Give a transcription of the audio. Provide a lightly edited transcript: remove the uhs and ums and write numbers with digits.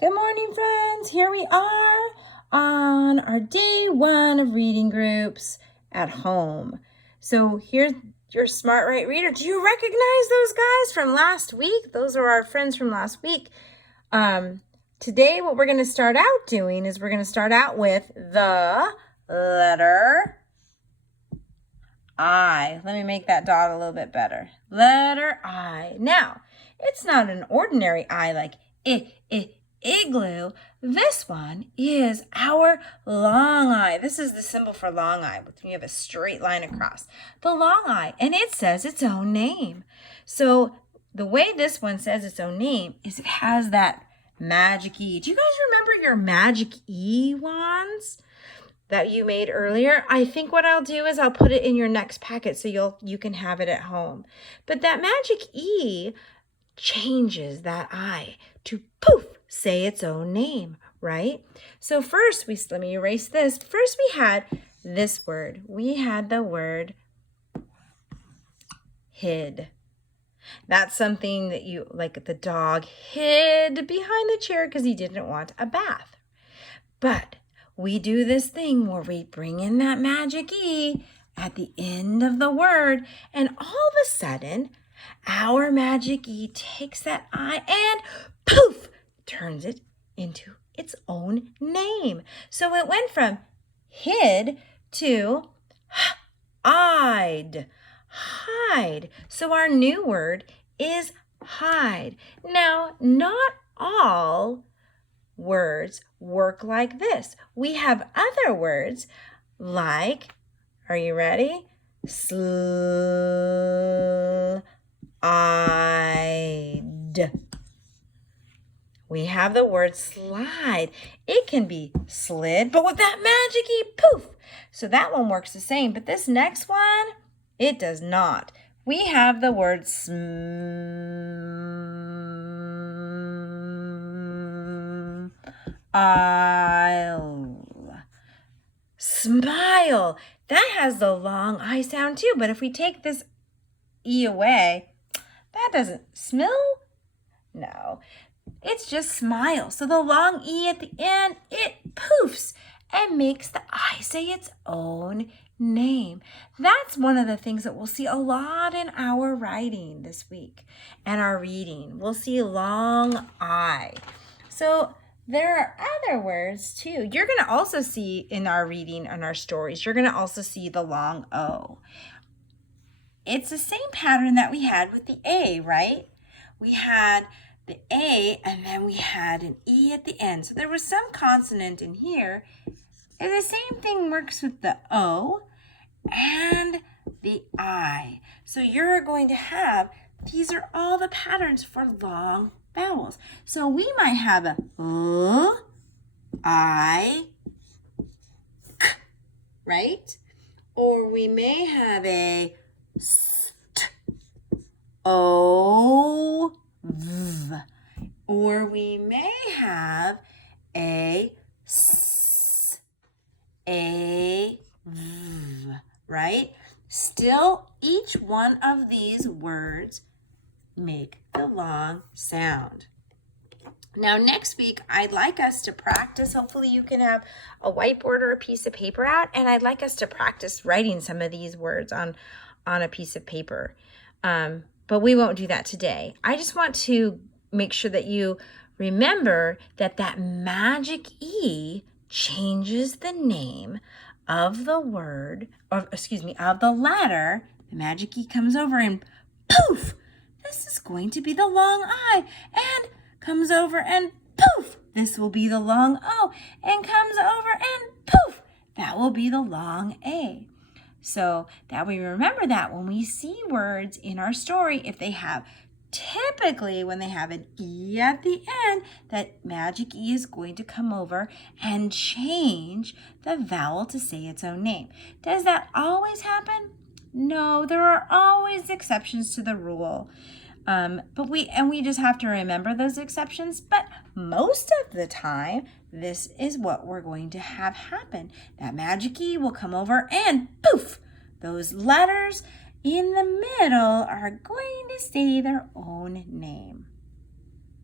Good morning, friends. Here we are on our day 1 of reading groups at home. So here's your Smart Right Reader. Do you recognize those guys from last week? Those are our friends from last week. Today, what we're going to start out doing is we're going to start out with the letter I. Let me make that dot a little bit better. Letter I. Now, it's not an ordinary I like igloo. This one is our long I. This is the symbol for long I. You have a straight line across. The long I, and it says its own name. So the way this one says its own name is it has that magic E. Do you guys remember your magic E wands that you made earlier? I think what I'll do is I'll put it in your next packet so you can have it at home. But that magic E changes that I to poof, say its own name, right? So first, let me erase this. First, we had this word. We had the word hid. That's something that like the dog hid behind the chair because he didn't want a bath. But we do this thing where we bring in that magic E at the end of the word, and all of a sudden, our magic E takes that I and poof, turns it into its own name. So it went from hid to hide. So our new word is hide. Now, not all words work like this. We have other words like, are you ready? Slide. We have the word slide. It can be slid, but with that magic-y poof. So that one works the same, but this next one, it does not. We have the word smile. That has the long I sound too, but if we take this E away, that doesn't smell? No, it's just smile. So the long E at the end, it poofs and makes the I say its own name. That's one of the things that we'll see a lot in our writing this week and our reading. We'll see long I. So there are other words too. You're going to also see in our reading and our stories, you're going to also see the long O. It's the same pattern that we had with the A, right? We had the A and then we had an E at the end. So there was some consonant in here. And the same thing works with the O and the I. So you're going to have, these are all the patterns for long vowels. So we might have a L, I, K, right? Or we may have a st, o, v. Or we may have a s, a, v, right? Still, each one of these words make the long sound. Now, next week, I'd like us to practice. Hopefully, you can have a whiteboard or a piece of paper out, and I'd like us to practice writing some of these words on a piece of paper. But we won't do that today. I just want to make sure that you remember that that magic E changes the name of the word, of the letter. The magic E comes over and poof, this is going to be the long I, and comes over and poof, this will be the long O, and comes over and poof, that will be the long A. So that we remember that when we see words in our story, if they have, typically when they have an E at the end, that magic E is going to come over and change the vowel to say its own name. Does that always happen? No, there are always exceptions to the rule. But we just have to remember those exceptions. But most of the time, this is what we're going to have happen. That magic E will come over and poof, those letters in the middle are going to say their own name.